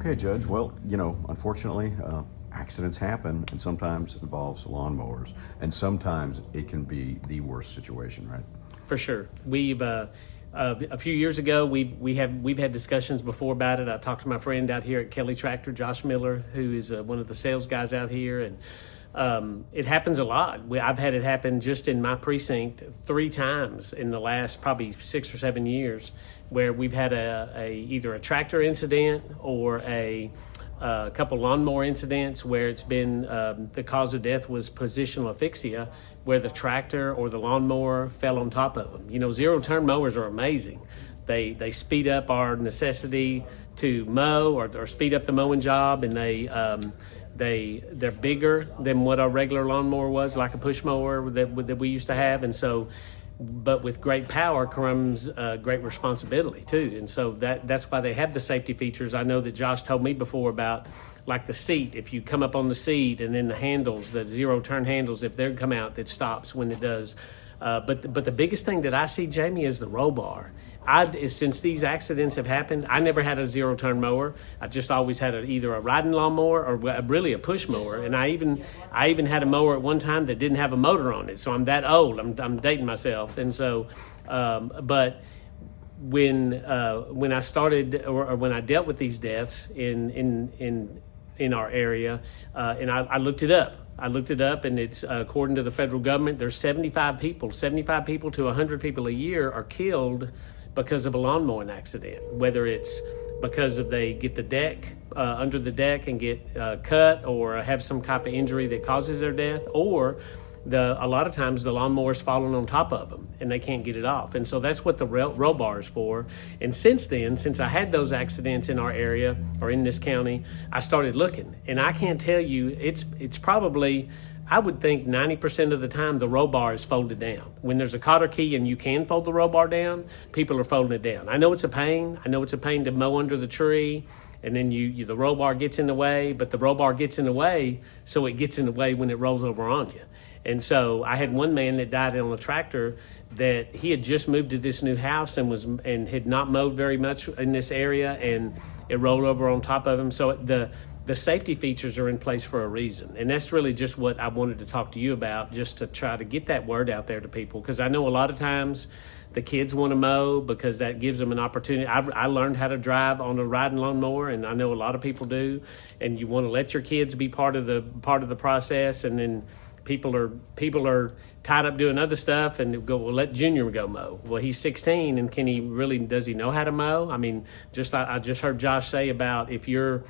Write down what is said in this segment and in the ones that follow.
Okay, Judge. Well, unfortunately, accidents happen, and sometimes it involves lawnmowers, and sometimes it can be the worst situation, right? For sure. We've a few years ago we've had discussions before about it. I talked to my friend out here at Kelly Tractor, Josh Miller, who is one of the sales guys out here, and it happens a lot. I've had it happen just in my precinct 3 times in the last probably 6 or 7 years, where we've had either a tractor incident or a couple lawnmower incidents where it's been the cause of death was positional asphyxia, where the tractor or the lawnmower fell on top of them. Zero-turn mowers are amazing. They speed up our necessity to mow or speed up the mowing job, and they're bigger than what our regular lawnmower was, like a push mower that we used to have, and so. But with great power comes great responsibility too, and so that's why they have the safety features. I know that Josh told me before about like the seat. If you come up on the seat, and then the handles, the zero-turn handles, if they come out, it stops when it does. But the biggest thing that I see, Jamie, is the roll bar. Since these accidents have happened, I never had a zero-turn mower. I just always had either a riding lawnmower or really a push mower. And I even had a mower at one time that didn't have a motor on it. So I'm that old. I'm dating myself. And so, but when I started or when I dealt with these deaths in our area, and I looked it up. And it's according to the federal government, there's 75 people to 100 people a year are killed because of a lawnmowing accident, whether it's because they get the deck under the deck and get cut or have some type of injury that causes their death, or a lot of times the lawnmower's falling on top of them and they can't get it off. And so that's what the roll bar is for. And since I had those accidents in our area or in this county, I started looking, and I can't tell you, it's probably, I would think 90% of the time the roll bar is folded down. When there's a cotter key and you can fold the roll bar down, people are folding it down. I know it's a pain. I know it's a pain to mow under the tree, and then the roll bar gets in the way, but the roll bar gets in the way, so it gets in the way when it rolls over on you. And so I had one man that died on a tractor that he had just moved to this new house and had not mowed very much in this area, and it rolled over on top of him. So the safety features are in place for a reason. And that's really just what I wanted to talk to you about, just to try to get that word out there to people. Because I know a lot of times the kids want to mow because that gives them an opportunity. I learned how to drive on a riding lawnmower, and I know a lot of people do. And you want to let your kids be part of the process, and then people are tied up doing other stuff, and go, well, let Junior go mow. Well, he's 16, and does he know how to mow? I mean, I just heard Josh say about if you're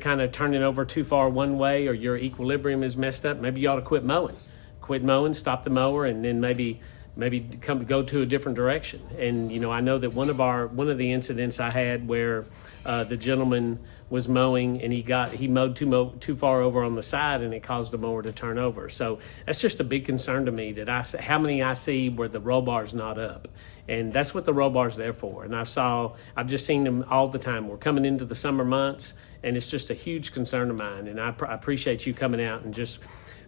kind of turning over too far one way, or your equilibrium is messed up, maybe you ought to quit mowing, stop the mower, and then maybe go to a different direction. And I know that one of the incidents I had where the gentleman was mowing, and he mowed too far over on the side, and it caused the mower to turn over. So that's just a big concern to me, that how many I see where the roll bar's not up. And that's what the roll bar's there for. And I've just seen them all the time. We're coming into the summer months, and it's just a huge concern of mine. And I appreciate you coming out and just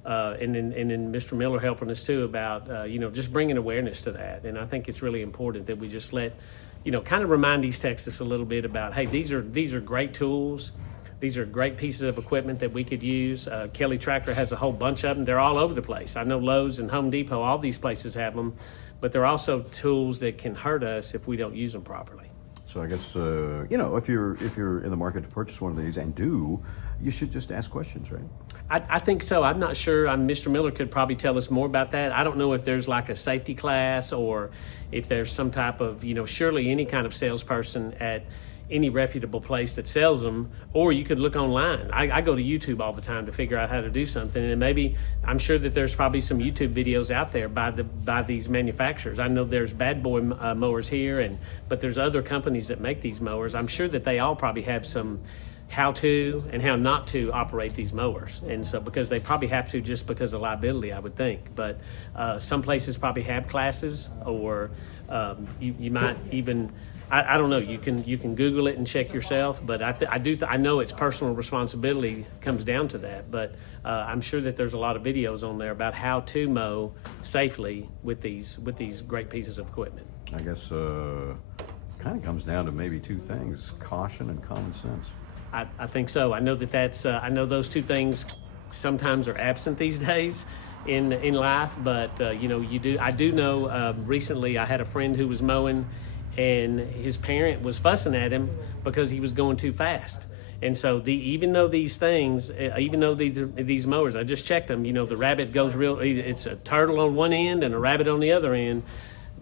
and then Mr. Miller helping us too about just bringing awareness to that. And I think it's really important that we just kind of remind East Texas a little bit about, hey, these are great tools. These are great pieces of equipment that we could use. Kelly Tractor has a whole bunch of them. They're all over the place. I know Lowe's and Home Depot, all these places have them, but they're also tools that can hurt us if we don't use them properly. So I guess if you're in the market to purchase one of these you should just ask questions, right? I think so. I'm not sure. Mr. Miller could probably tell us more about that. I don't know if there's like a safety class, or if there's some type of, surely any kind of salesperson at any reputable place that sells them, or you could look online. I go to YouTube all the time to figure out how to do something, and maybe I'm sure that there's probably some YouTube videos out there by these manufacturers. I know there's Bad Boy mowers here, but there's other companies that make these mowers. I'm sure that they all probably have some how to and how not to operate these mowers, and so because they probably have to, just because of liability, I would think. But some places probably have classes, or you might even, I don't know. You can Google it and check yourself, but I know it's personal responsibility comes down to that. But I'm sure that there's a lot of videos on there about how to mow safely with these great pieces of equipment. I guess kind of comes down to maybe 2 things: caution and common sense. I think so. I know that's I know those two things sometimes are absent these days in life, but you know, I do know recently I had a friend who was mowing, and his parent was fussing at him because he was going too fast. And so even though these things, even though these mowers, I just checked them, you know, the rabbit goes it's a turtle on one end and a rabbit on the other end.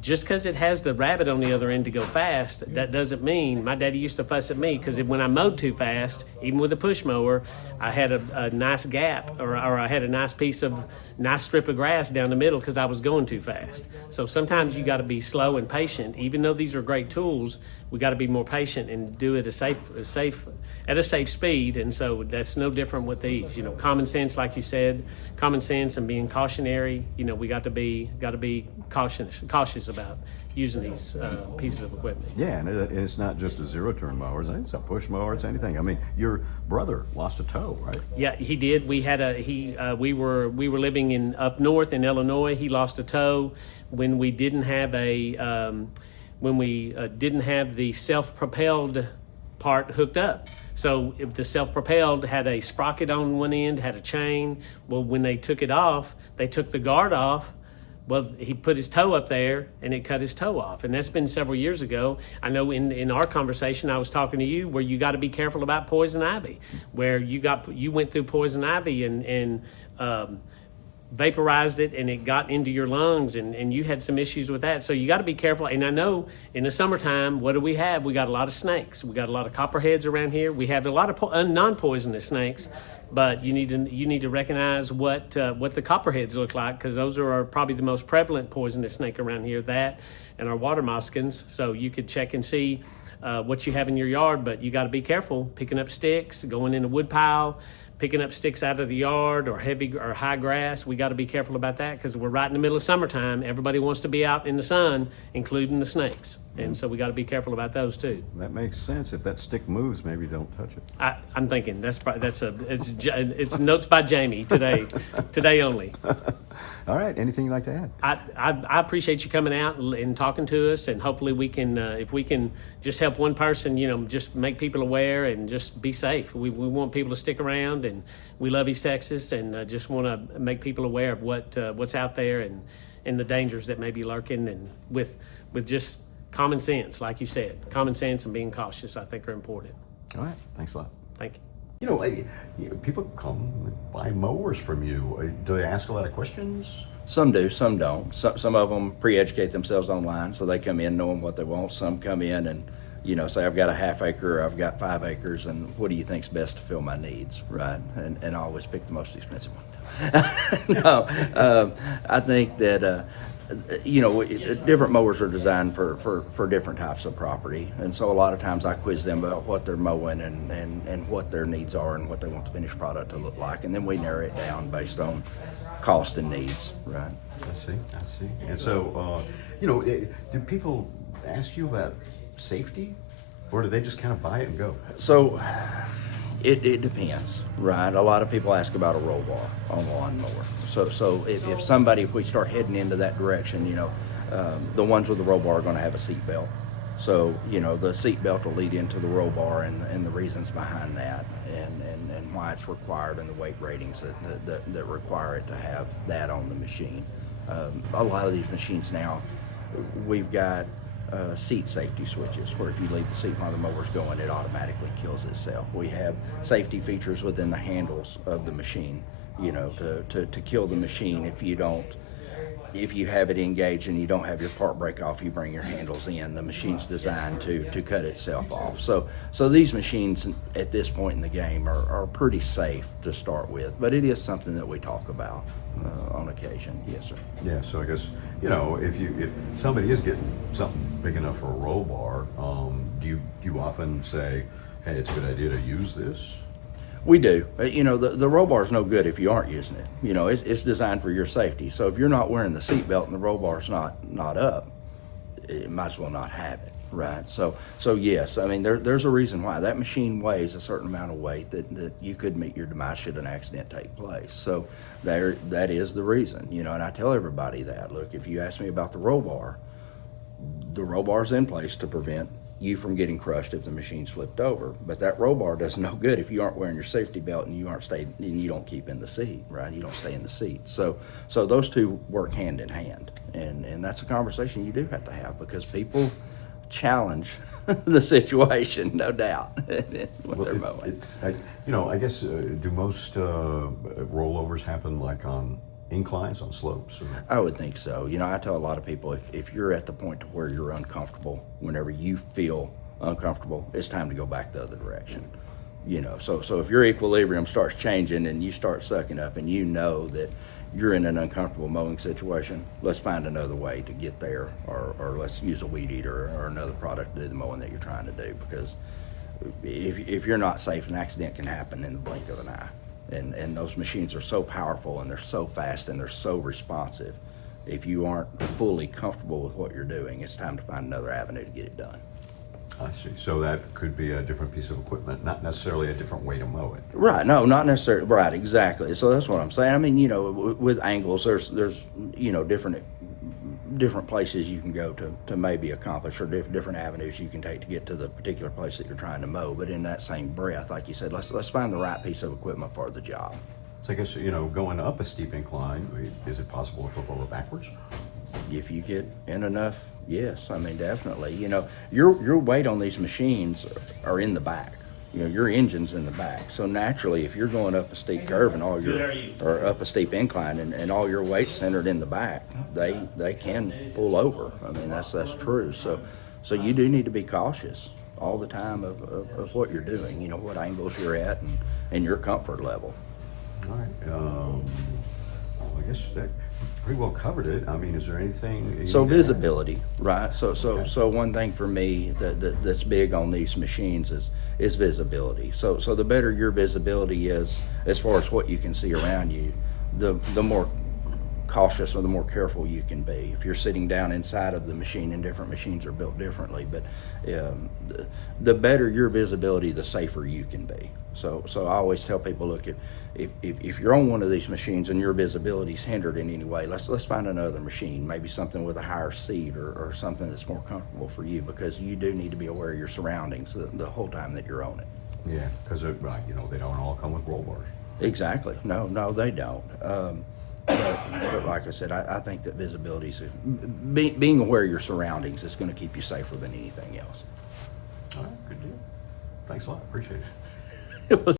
Just because it has the rabbit on the other end to go fast, that doesn't mean. My daddy used to fuss at me because when I mowed too fast, even with a push mower, I had a nice gap, or I had a nice strip of grass down the middle because I was going too fast. So sometimes you got to be slow and patient. Even though these are great tools, we got to be more patient and do it at a safe speed. And so that's no different with these. You know, common sense, like you said, common sense and being cautionary. You know, we got to be cautious about using these pieces of equipment. Yeah, and it's not just a zero-turn mower. It's a push mower. It's anything. I mean, your brother lost a toe, right? Yeah, he did. We had we were living in up north in Illinois. He lost a toe when we didn't have didn't have the self-propelled part hooked up. So if the self-propelled had a sprocket on one end, had a chain. Well, when they took it off, they took the guard off. Well, he put his toe up there and it cut his toe off. And that's been several years ago. I know in our conversation, I was talking to you where you got to be careful about poison ivy, where you went through poison ivy and vaporized it, and it got into your lungs, and you had some issues with that. So you got to be careful. And I know in the summertime, what do we have? We got a lot of snakes. We got a lot of copperheads around here. We have a lot of non-poisonous snakes, but you need to recognize what the copperheads look like, because those are probably the most prevalent poisonous snake around here. That and our water moskins. So you could check and see what you have in your yard, but you got to be careful picking up sticks, going in a wood pile, picking up sticks out of the yard or heavy or high grass. We got to be careful about that because we're right in the middle of summertime. Everybody wants to be out in the sun, including the snakes. And so we got to be careful about those too. That makes sense. If that stick moves, maybe don't touch it. I'm thinking it's notes by Jamie today only. All right. Anything you'd like to add? I appreciate you coming out and talking to us, and hopefully we can, if we can just help one person, you know, just make people aware and just be safe. We want people to stick around, and we love East Texas, and just want to make people aware of what's out there and the dangers that may be lurking, and with just common sense, like you said, common sense and being cautious, I think are important. All right. Thanks a lot. Thank you. You know, people come and buy mowers from you. Do they ask a lot of questions? Some do, some don't. Some of them pre-educate themselves online, so they come in knowing what they want. Some come in and, you know, say, I've got a half acre, I've got 5 acres, and what do you think's best to fill my needs, right? And I always pick the most expensive one. No, I think that, you know, different mowers are designed for different types of property. And so a lot of times I quiz them about what they're mowing and what their needs are and what they want the finished product to look like. And then we narrow it down based on cost and needs, right? I see. And so, you know, do people ask you about safety, or do they just kind of buy it and go? So it depends, right? A lot of people ask about a roll bar on a lawnmower. So if we start heading into that direction, you know, the ones with the roll bar are going to have a seat belt. So, you know, the seat belt will lead into the roll bar and the reasons behind that and why it's required and the weight ratings that require it to have that on the machine. A lot of these machines now, we've got seat safety switches where if you leave the seat while the mower's going, it automatically kills itself. We have safety features within the handles of the machine, you know, to kill the machine if you have it engaged and you don't have your part break off, you bring your handles in. The machine's designed to cut itself off. So these machines at this point in the game are pretty safe to start with, but it is something that we talk about on occasion. Yes, sir. Yeah, so I guess, you know, if somebody is getting something big enough for a roll bar, do you often say, hey, it's a good idea to use this? We do. You know, the roll bar is no good if you aren't using it. You know, it's designed for your safety. So if you're not wearing the seat belt and the roll bar's not up, it might as well not have it, right? So yes, I mean, there's a reason why. That machine weighs a certain amount of weight that you could meet your demise should an accident take place. So that is the reason, you know, and I tell everybody that. Look, if you ask me about the roll bar's in place to prevent you from getting crushed if the machine's flipped over. But that roll bar does no good if you aren't wearing your safety belt and you don't keep in the seat, right? You don't stay in the seat. So those two work hand in hand, and that's a conversation you do have to have, because people challenge the situation, no doubt, when they're mowing. I guess, do most rollovers happen like on inclines, on slopes? Or? I would think so. I tell a lot of people, if you're at the point to where you're uncomfortable, whenever you feel uncomfortable, it's time to go back the other direction. So if your equilibrium starts changing and you start sucking up and you know that you're in an uncomfortable mowing situation, let's find another way to get there, or let's use a weed eater or another product to do the mowing that you're trying to do, because if you're not safe, an accident can happen in the blink of an eye. And those machines are so powerful, and they're so fast, and they're so responsive. If you aren't fully comfortable with what you're doing, it's time to find another avenue to get it done. I see. So that could be a different piece of equipment, not necessarily a different way to mow it. Right. No, not necessarily. Right. Exactly. So that's what I'm saying. I mean, with angles, there's different places you can go to maybe accomplish, or different avenues you can take to get to the particular place that you're trying to mow. But in that same breath, like you said, let's find the right piece of equipment for the job. So I guess, going up a steep incline, is it possible to flip over backwards? If you get in enough, yes. I mean, definitely. Your weight on these machines are in the back. Your engine's in the back. So naturally, if you're going up a steep curve and or up a steep incline and all your weight's centered in the back, they can pull over. I mean, that's true. So you do need to be cautious all the time of what you're doing, what angles you're at and your comfort level. All right. I guess that pretty well covered it. I mean, is there anything? So visibility, right? So one thing for me that's big on these machines is visibility. So the better your visibility is, as far as what you can see around you, the more cautious or the more careful you can be. If you're sitting down inside of the machine, and different machines are built differently, but the better your visibility, the safer you can be. So I always tell people, look, if you're on one of these machines and your visibility is hindered in any way, let's find another machine, maybe something with a higher seat or something that's more comfortable for you, because you do need to be aware of your surroundings the whole time that you're on it. Yeah, because they don't all come with roll bars. Exactly. No, they don't. But like I said, I think that visibility, being aware of your surroundings, is going to keep you safer than anything else. All right, good deal. Thanks a lot. Appreciate it. It was